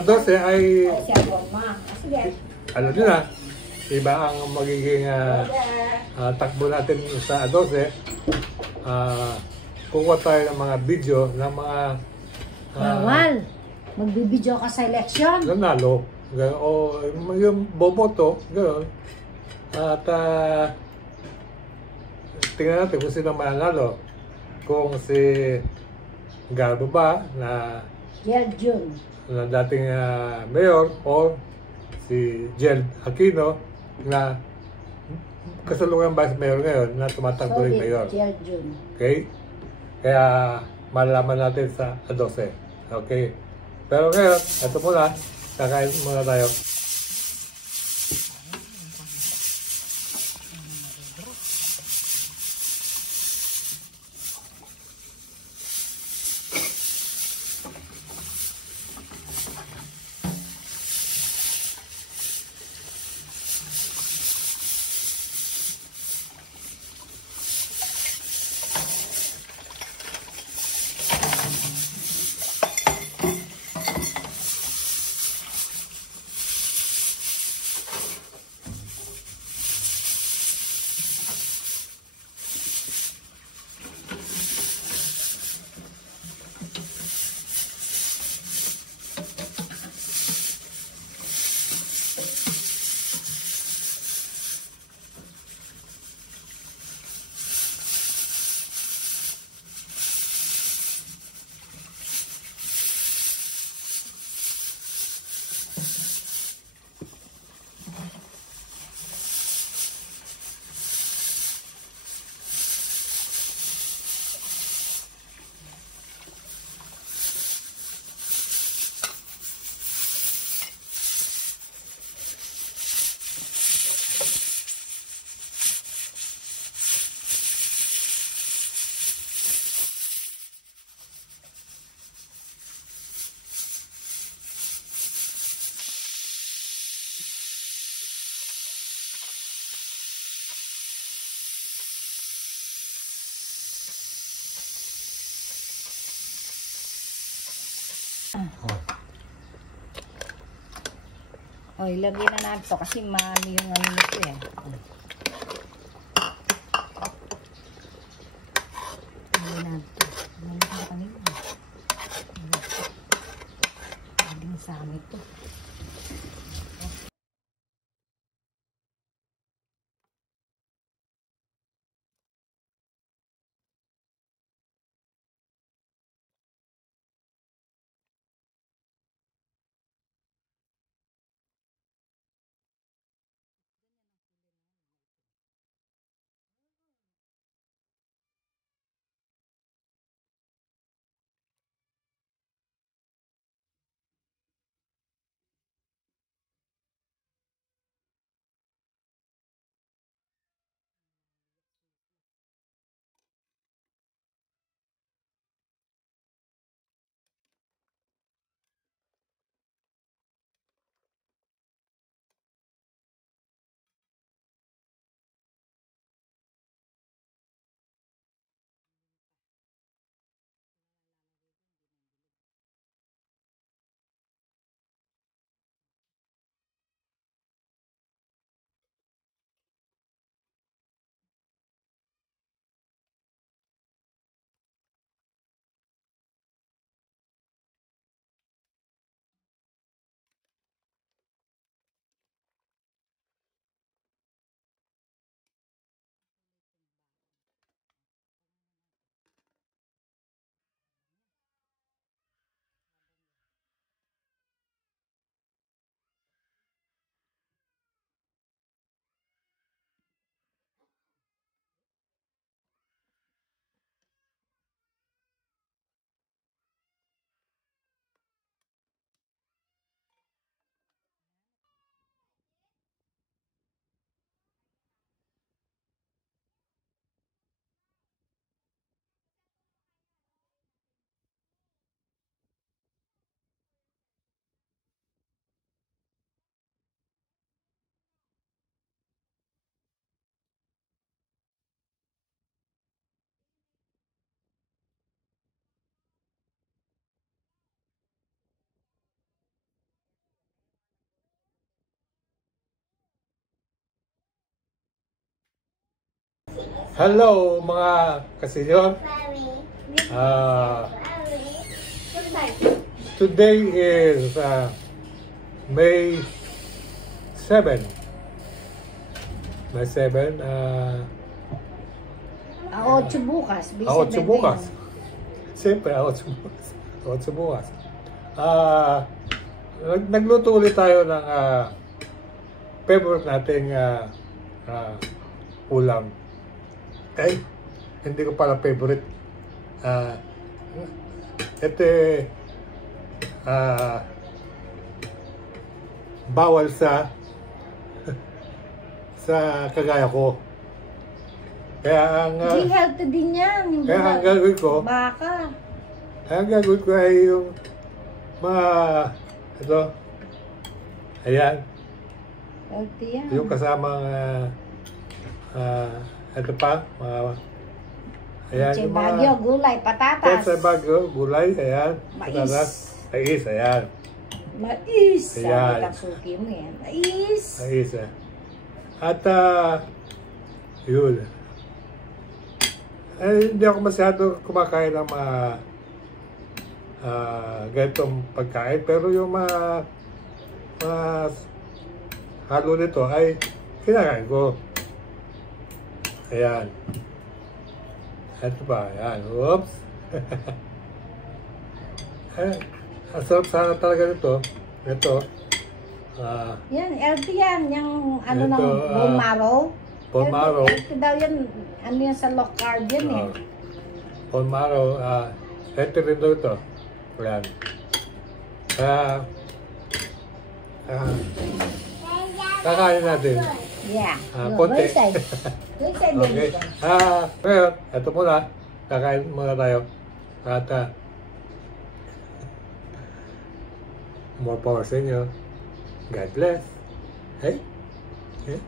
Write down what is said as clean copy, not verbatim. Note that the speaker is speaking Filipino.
12 ay, Siya Roma. Sige. ano din iba ang magiging takbo natin sa 12. Kukuha tayo ng mga video ng mga Bawal. Magbibideo ka sa election. nanalo. O yung boboto, gano'n. At tingnan natin kung sino mananalo. Kung si Garbo ba na June. dating mayor o si Jel Aquino na kasalukuyang vice mayor ngayon na tumatakbo rin mayor. June. Okay? Kaya malalaman natin sa 12. Okay? Pero ngayon, ito muna. Kakain muna tayo. O, ilagay na natin to kasi mali yung ano nito eh. Ilagay natin to. Ilagay na kanina. Ilagay na sa amin to. Hello mga kasenyor. Today is May 7. May 7. 8 bukas. 8 bukas. Siyempre, 8 bukas. 8 bukas. Nagluto ulit tayo ng favorite nating ulam. Ay, hindi ko pala favorite. Ito bawal sa kagaya ko. Kaya ang Hindi healthy din yan. kaya ang gagawin ko, Baka. ay yung mga ito. Ayan, Healthy yan. yung kasamang ito pa, ayan, Leche yung mga Baguio, gulay, patatas. Leche Baguio, gulay, ayan, Mais. patatas, mais, ayan, Mais. Ayan. Sabi ng suki mo yan. Mais. mais, at yun. Hindi ako masyado kumakain ng mga ganitong pagkain, pero yung mga halo nito ay kinakain ko. Ayan. Ito ba? Ayan. Oops. Ang sarap sana talaga nito. Ito. Yan, healthy yan. Yung ano Ito, ng bone marrow. bone marrow. Healthy daw yan. Ano yan sa low carb yan eh. Bone marrow. Ito rin daw ito. Ayan. Kakain natin. Yeah. Konti. Good side. Good side yan Okay. dito. Ngayon, ito muna. Kakain muna tayo. At more power sa inyo. God bless. Hey? Okay.